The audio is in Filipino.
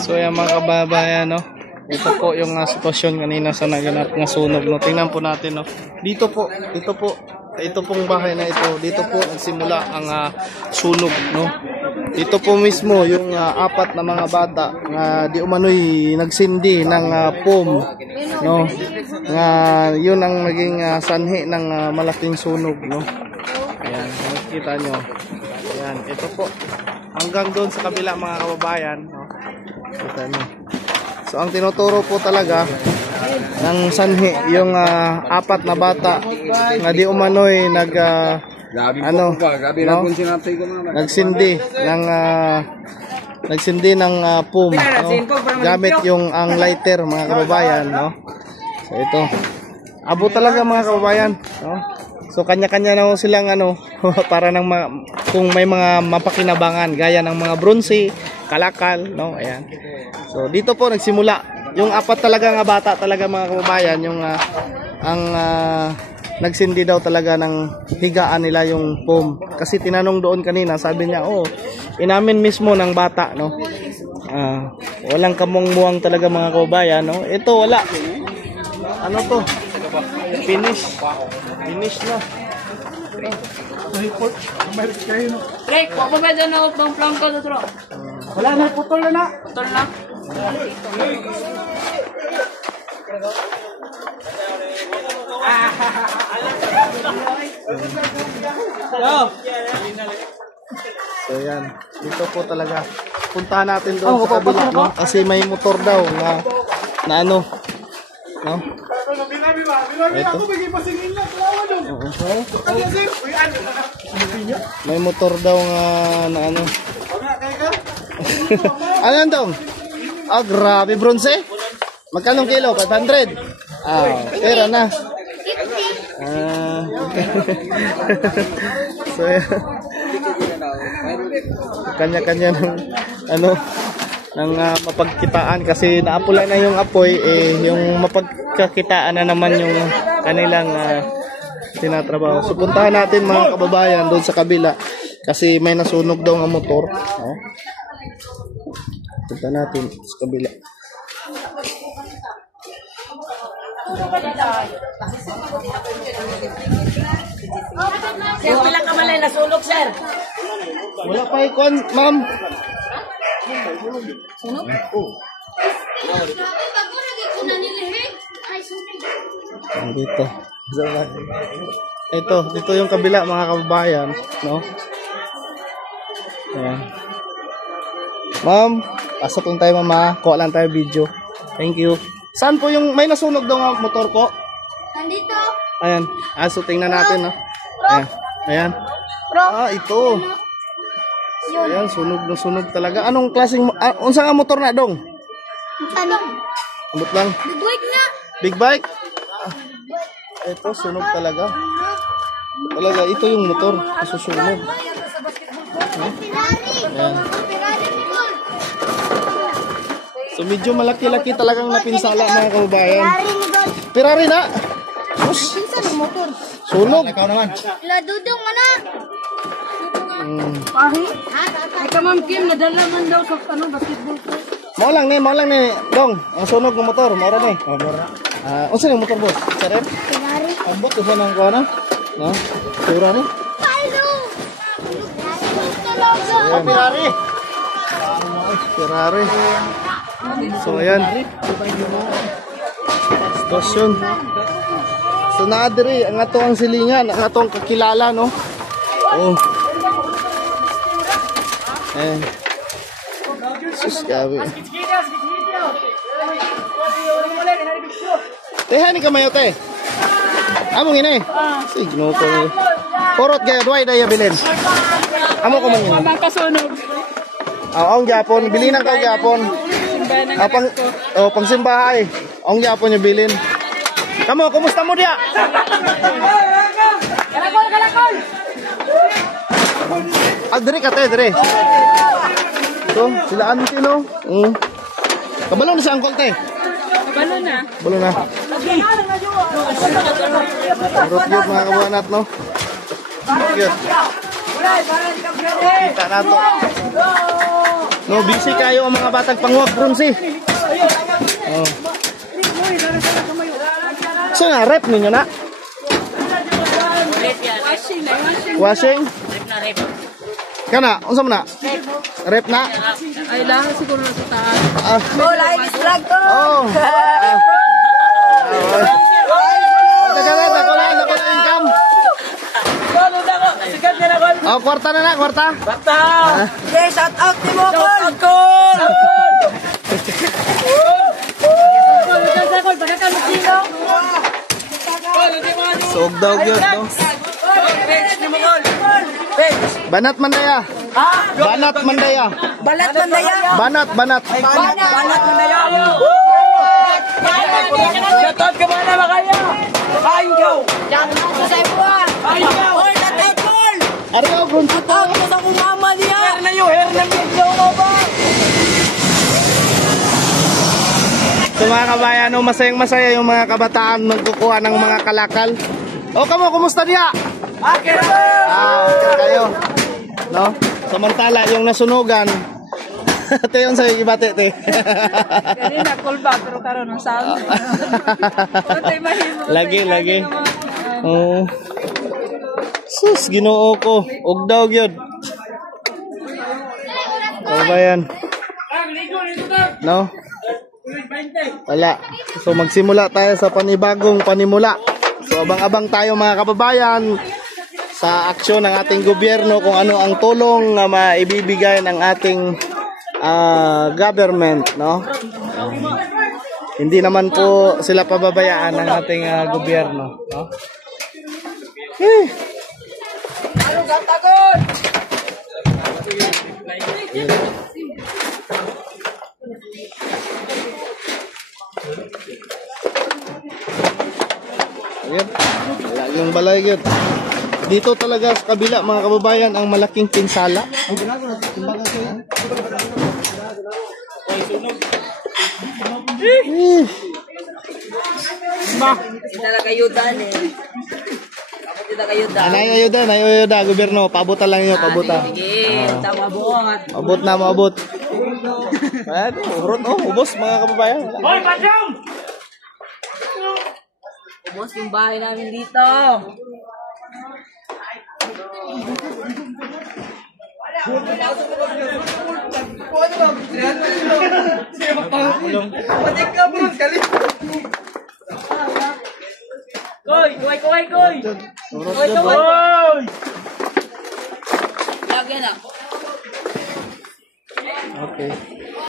So yan mga kababayan, no. Ito po yung sitwasyon kanina sa naganap ng sunog, no. Tingnan po natin, no. Ito pong bahay na ito. Dito po nagsimula ang sunog, no. Ito po mismo yung apat na mga bata na di umano'y nagsindi ng foam, no. Nga yun ang naging sanhi ng malaking sunog, no. Ayan, makikita nyo. Ayan, ito po. Hanggang doon sa kabila mga kababayan, no. Kita nyo. So ang tinuturo po talaga ng sanhi yung apat na bata na di umano'y nagsindi ng foam, no? Gamit yung ang lighter mga kababayan, no. So ito. Abo talaga mga kababayan, no. So kanya-kanya na silang para ng kung may mga mapakinabangan gaya ng mga bronze, kalakal, no. Ayan. So dito po nagsimula yung apat talaga nga bata talaga mga kababayan, yung nagsindi daw talaga ng higaan nila yung foam. Kasi tinanong doon kanina, sabi niya, inamin mismo ng bata, no. Walang kamungmuang talaga mga kababayan, no. Ito wala. Ano to? Finish na. Report, meron kayo no. Trek, wag mo ba dyan ako pang plangko na tro? Wala na, putol na. Putol na. So yan, dito po talaga. Puntahan natin doon sa kabila, no? Kasi may motor daw na ano, no? Ito. May motor daw na ano. Ano yan dong? Grabe, bronze. Magkano kilo? 500? Pera na. So kanya-kanya ng mapagkitaan kasi naapula na yung apoy, yung mapagkakitaan na naman yung kanilang tinatrabaho. So puntahan natin mga kababayan doon sa kabila kasi may nasunog daw ang motor. Punta natin sa kabila. Sir, wala ka malay nasunog, sir. Wala pa ikon, ma'am. Sunog? Dito. Dito yung kabila mga kababayan, no? Ayan. Ma'am, pasok lang tayo mama. Kuha lang tayo video. Thank you. Saan po yung may nasunog daw ng motor ko? Nandito. Ayan. So tingnan natin, no? Ayan. Ito. Ayan, sunog na sunog talaga. Anong klaseng unsa nga motor na dong? Tanong. Ambot lang. Big bike na. Big bike? Ito, sunog talaga. Talaga, ito yung motor. Susunog. Ayan. So medyo malaki-laki talagang napinsala mga kababayan. Ferrari na. Pinsan ang motor. Sunog. Ikaw naman. Ladudong mana. Pahi? Ikaw ma'am Kim, nadala man daw sa basketball ko. Mao lang ni dong. Ang sunog ng motor, mao ra ni. Unsa yung motor boss? Sarep? Ferrari. Ambot usa nang kuha na. No? Sura ni. Palo. Ferrari. Ferrari. So ayan. Sitwasyon. So naadiri ang ato ang silingan, ang atong kakilala, no. Ayan. Sus, gabi. Tehan ni kamayo te. Among ini. Signo ko. Porot gaya duay daya bilin. Amo ko man yun. Mamang kasunog. Ang Japon, bilin ang kau Japon. Pang simbahay. Ang Japon yung bilin. Kamu, kumusta mo dia? Kalakol. Diri ka te, diri. Ito, sila auntie, no? Kabalo na sa angkol te. Kabalo na. Kabalo na. Rot-rot mga kabuanat, no? Cute. Kita na to. No, busy kayo ang mga batang panguwag, Bronzy. Oh. So nga, rep ninyo na? Washing? Kana, unsa man na? Rep na? Ay, lahat siguro na sa taas. Oh, live is vlog to. Oh. Ako na income. Oh, kwarta na, kwarta. Yes, shout out ni mo, Col. Sog daw gyud, no? Banat Mandaya. Banat Mandaya. Balat Mandaya. Banat. Balat Mandaya. Shoutout ka muna ba kaya? Kain ka! Sa buwa. Col, shout out, Col. Ariyo, Bronzy. Shout out mo sa kumama niya. Hair na yung hair na medyo mo ba? So mga kabayan, no, masayang-masaya yung mga kabataan magkukuha ng mga kalakal. O kamo, kumusta niya? Okay Okay kayo. No? Samantala yung nasunugan. Te yun sa ibate, te. Kanina, call back, pero karoon ng sound. Lagi. Oh. Sus, Ginoo ko. Og daw gyud. Kabayan. No? Wala. So magsimula tayo sa panibagong panimula. So abang-abang tayo mga kababayan sa aksyon ng ating gobyerno kung ano ang tulong na maibibigay ng ating government, no? Hindi naman po sila pababayaan ng ating gobyerno, no? Ayan, laging balay yun. Dito talaga sa kabila mga kababayan ang malaking pinsala. Talaga yudan eh. Ayuda, gobyerno, pabuta lang yun, pabuta. Sige, tama buhat. Maabot. Ayan, ubos mga kababayan. Hoy, Padjong! Ubos yung bahay namin dito. Koy! Lagyan na. Okay.